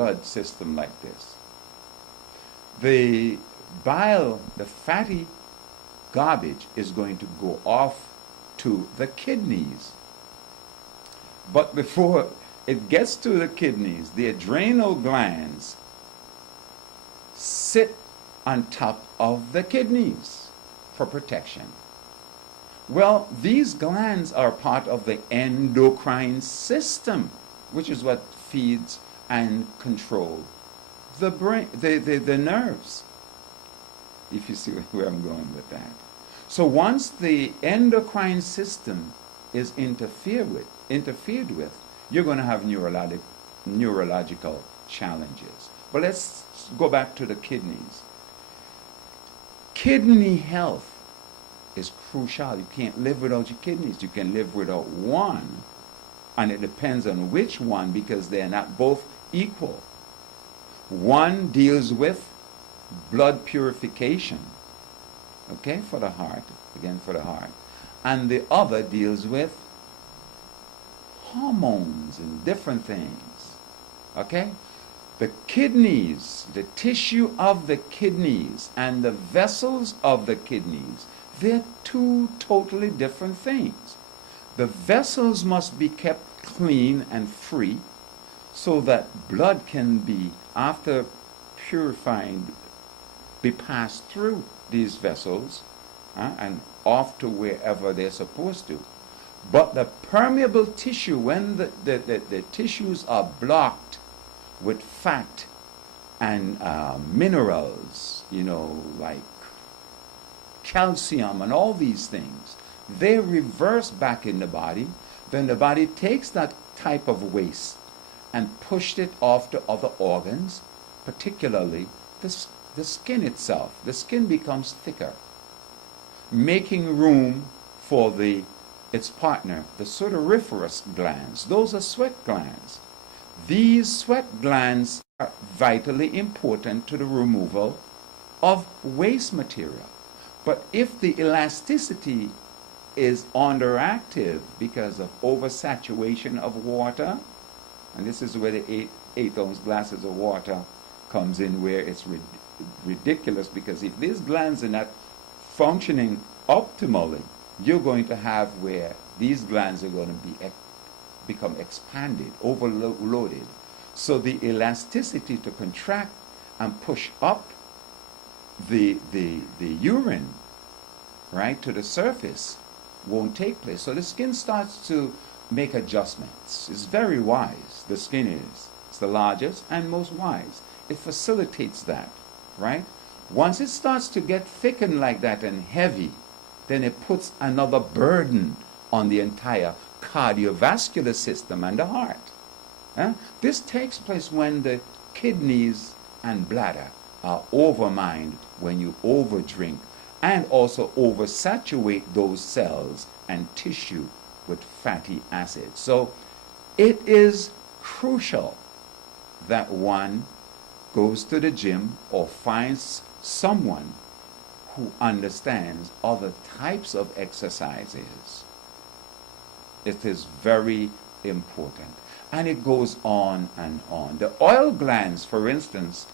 blood system like this. The bile, the fatty garbage is going to go off to the kidneys. But before it gets to the kidneys, the adrenal glands sit on top of the kidneys for protection. Well, these glands are part of the endocrine system, which is what feeds and controls the brain, the nerves, if you see where I'm going with that. So once the endocrine system is interfered with, you're going to have neurological challenges. But let's go back to the kidneys. Kidney health is crucial. You can't live without your kidneys. You can live without one, and it depends on which one because they're not both equal. One deals with blood purification, okay, for the heart, and the other deals with hormones and different things, okay? The kidneys, the tissue of the kidneys and the vessels of the kidneys, they're two totally different things. The vessels must be kept clean and free so that blood can be, after purifying, be passed through these vessels and off to wherever they're supposed to. But the permeable tissue, when the tissues are blocked with fat and minerals, like calcium and all these things, they reverse back in the body. Then the body takes that type of waste and pushed it off to other organs, particularly the skin itself. The skin becomes thicker, making room for its partner, the sudoriferous glands. Those are sweat glands. These sweat glands are vitally important to the removal of waste material. But if the elasticity is underactive because of oversaturation of water, and this is where the 8-ounce glasses of water comes in, where it's ridiculous, because if these glands are not functioning optimally, you're going to have where these glands are going to become expanded, overloaded. So the elasticity to contract and push up the urine, right, to the surface won't take place. So the skin starts to make adjustments. It's very wise, the skin is. It's the largest and most wise. It facilitates that, right? Once it starts to get thickened like that and heavy, then it puts another burden on the entire cardiovascular system and the heart. This takes place when the kidneys and bladder are overmined, when you overdrink and also oversaturate those cells and tissue with fatty acids. So it is crucial that one goes to the gym or finds someone who understands other types of exercises. It is very important. And it goes on and on. The oil glands, for instance,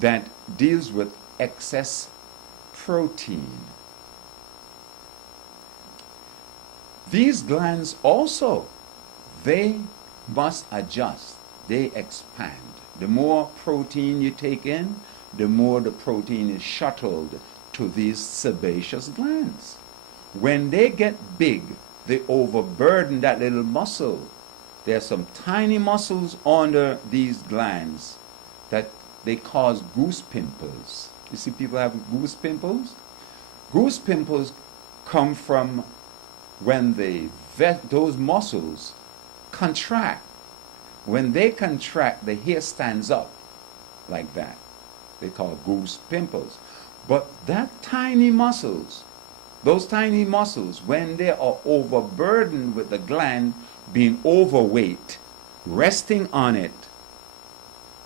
that deals with excess protein. These glands also, they must adjust. They expand. The more protein you take in, the more the protein is shuttled to these sebaceous glands. When they get big, they overburden that little muscle. There are some tiny muscles under these glands that they cause goose pimples. You see people have goose pimples? Goose pimples come from when those muscles contract. When they contract, the hair stands up like that. They call goose pimples. But that tiny muscles, those tiny muscles, when they are overburdened with the gland being overweight, resting on it,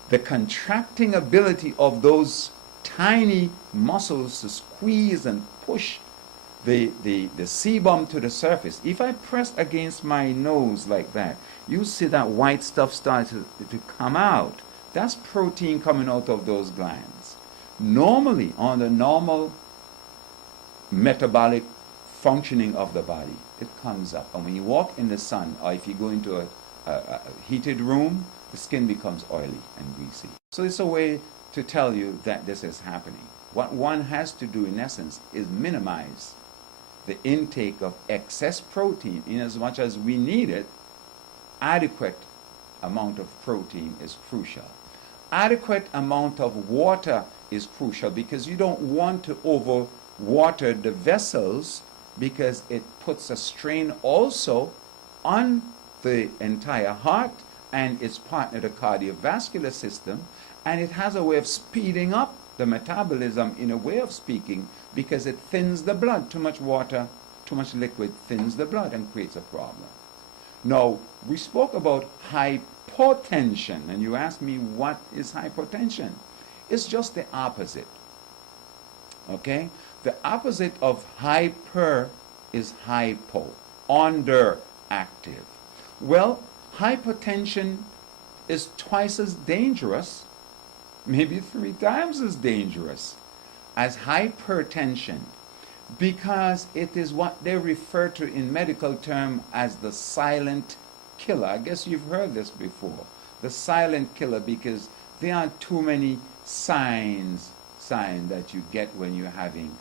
the contracting ability of those tiny muscles to squeeze and push the sebum to the surface. If I press against my nose like that, you see that white stuff starts to come out. That's protein coming out of those glands. Normally, on the normal metabolic functioning of the body, it comes up. And when you walk in the sun, or if you go into a heated room, the skin becomes oily and greasy. So it's a way to tell you that this is happening. What one has to do, in essence, is minimize the intake of excess protein. In as much as we need it, adequate amount of protein is crucial. Adequate amount of water is crucial, because you don't want to overwater the vessels, because it puts a strain also on the entire heart and its partner, the cardiovascular system, and it has a way of speeding up the metabolism, in a way of speaking, because it thins the blood. Too much water, too much liquid thins the blood and creates a problem. Now, we spoke about hypotension, and you asked me what is hypotension. It's just the opposite. Okay? The opposite of hyper is hypo, underactive. Well, hypotension is twice as dangerous, maybe 3 times as dangerous as hypertension, because it is what they refer to in medical term as the silent killer. I guess you've heard this before. The silent killer, because there aren't too many signs that you get when you're having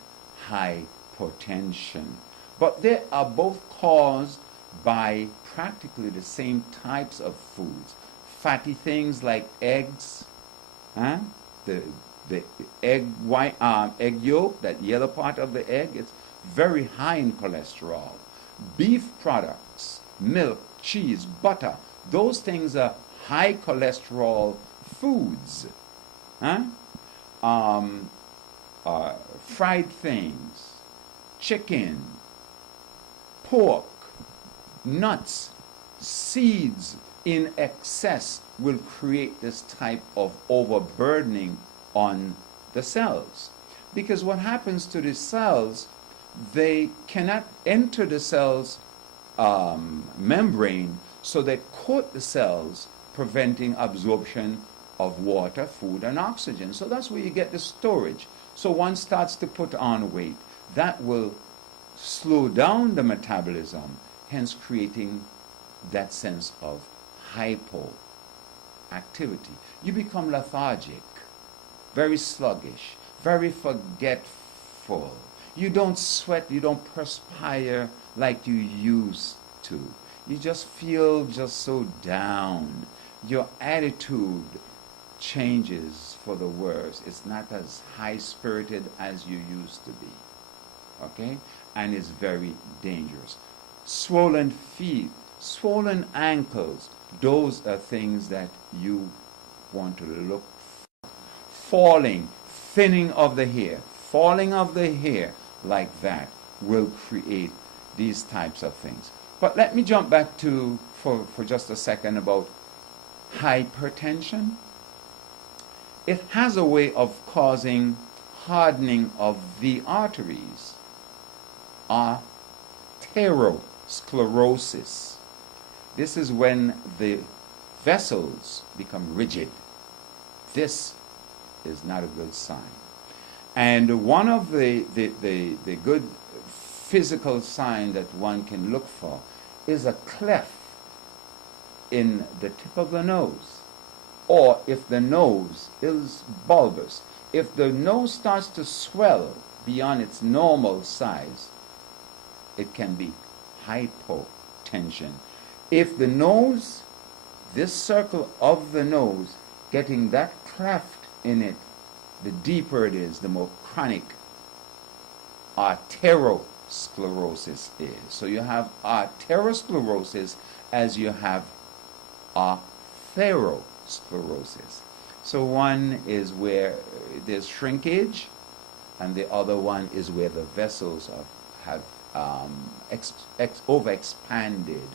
hypotension. But they are both caused by practically the same types of foods. Fatty things like eggs, the egg white, egg yolk, that yellow part of the egg, it's very high in cholesterol. Beef products, milk, cheese, butter, those things are high cholesterol foods. Fried things, chicken, pork, nuts, seeds in excess will create this type of overburdening on the cells. Because what happens to the cells, they cannot enter the cell's membrane, so they coat the cells, preventing absorption of water, food, and oxygen. So that's where you get the storage. So one starts to put on weight. That will slow down the metabolism, hence creating that sense of hypoactivity. You become lethargic, very sluggish, very forgetful. You don't sweat, you don't perspire like you used to. You just feel just so down. Your attitude changes for the worse. It's not as high-spirited as you used to be. Okay? And it's very dangerous. Swollen feet, swollen ankles, those are things that you want to look for. Falling, thinning of the hair, falling of the hair like that will create these types of things. But let me jump back to, for just a second, about hypertension. It has a way of causing hardening of the arteries, atherosclerosis. This is when the vessels become rigid. This is not a good sign. And one of the good physical sign that one can look for is a cleft in the tip of the nose, or if the nose is bulbous. If the nose starts to swell beyond its normal size, it can be hypotension. If the nose, this circle of the nose, getting that cleft in it, the deeper it is, the more chronic atherosclerosis is. So you have atherosclerosis as you have atherosclerosis. So one is where there's shrinkage, and the other one is where the vessels have overexpanded,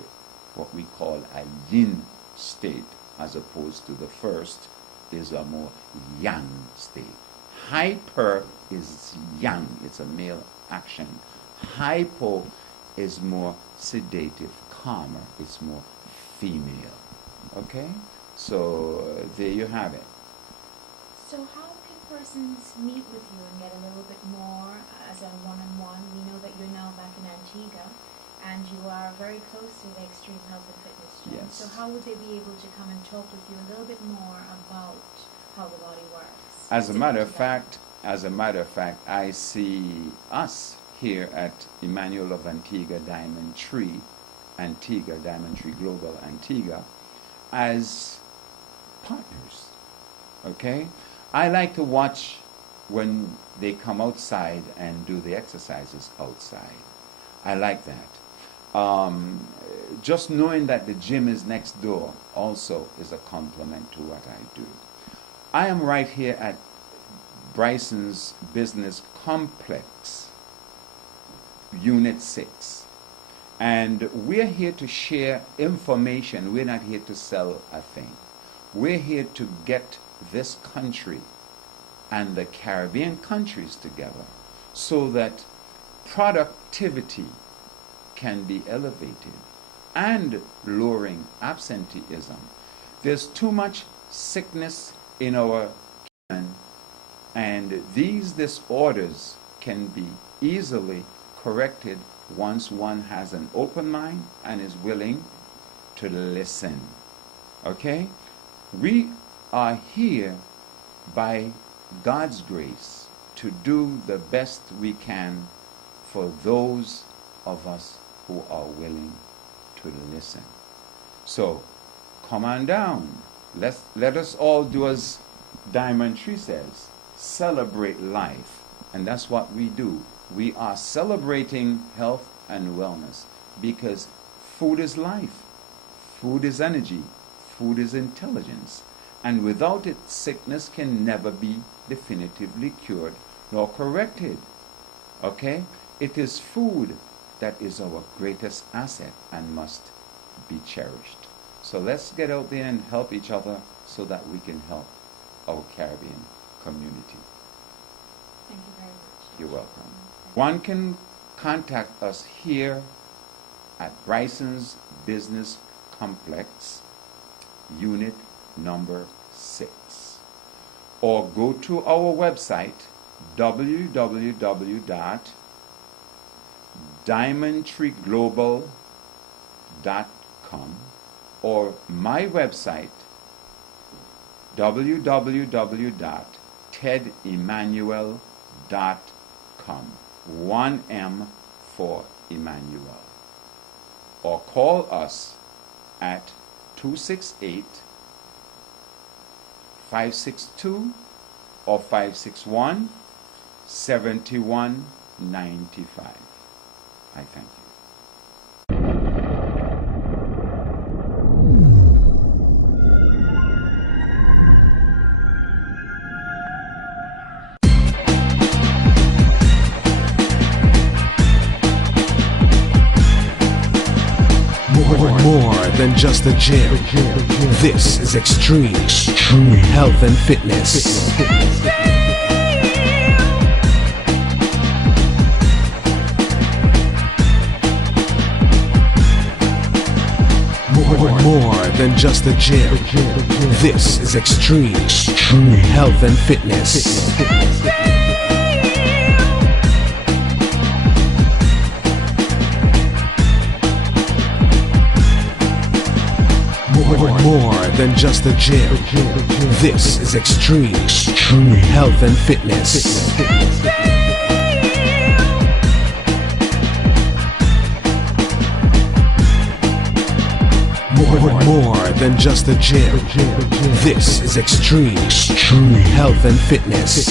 what we call a yin state, as opposed to the first is a more yang state. Hyper is yang, it's a male action. Hypo is more sedative, calmer, it's more female. Okay? So there you have it. So how can persons meet with you and get a little bit more as a one-on-one? We know that you're now back in Antigua and you are very close to the Extreme Health and Fitness Gym. Yes. So how would they be able to come and talk with you a little bit more about how the body works? As a matter of fact, I see us here at Emmanuel of Antigua Diamond Tree Global Antigua, as partners. Okay? I like to watch when they come outside and do the exercises outside. I like that. Just knowing that the gym is next door also is a compliment to what I do. I am right here at Bryson's Business Complex, Unit 6. And we're here to share information. We're not here to sell a thing. We're here to get this country and the Caribbean countries together so that productivity can be elevated and lowering absenteeism. There's too much sickness in our human, and these disorders can be easily corrected once one has an open mind and is willing to listen. Okay? We are here by God's grace to do the best we can for those of us who are willing to listen. So, come on down. Let us all do as Diamond Tree says, celebrate life. And that's what we do. We are celebrating health and wellness because food is life. Food is energy. Food is intelligence. And without it, sickness can never be definitively cured nor corrected. Okay? It is food that is our greatest asset and must be cherished. So let's get out there and help each other so that we can help our Caribbean community. Thank you very much. You're welcome. One can contact us here at Bryson's Business Complex, Unit number 6. Or go to our website, www.diamondtreeglobal.com, or my website, www.tedemmanuel.com. 1M for Emmanuel. Or call us at 268-562 or 561-7195. I thank you. More than just a gym. This is extreme health and fitness. More than just a gym. This is extreme health and fitness. More than just a gym. This is extreme health and fitness. More than just a gym. This is extreme health and fitness.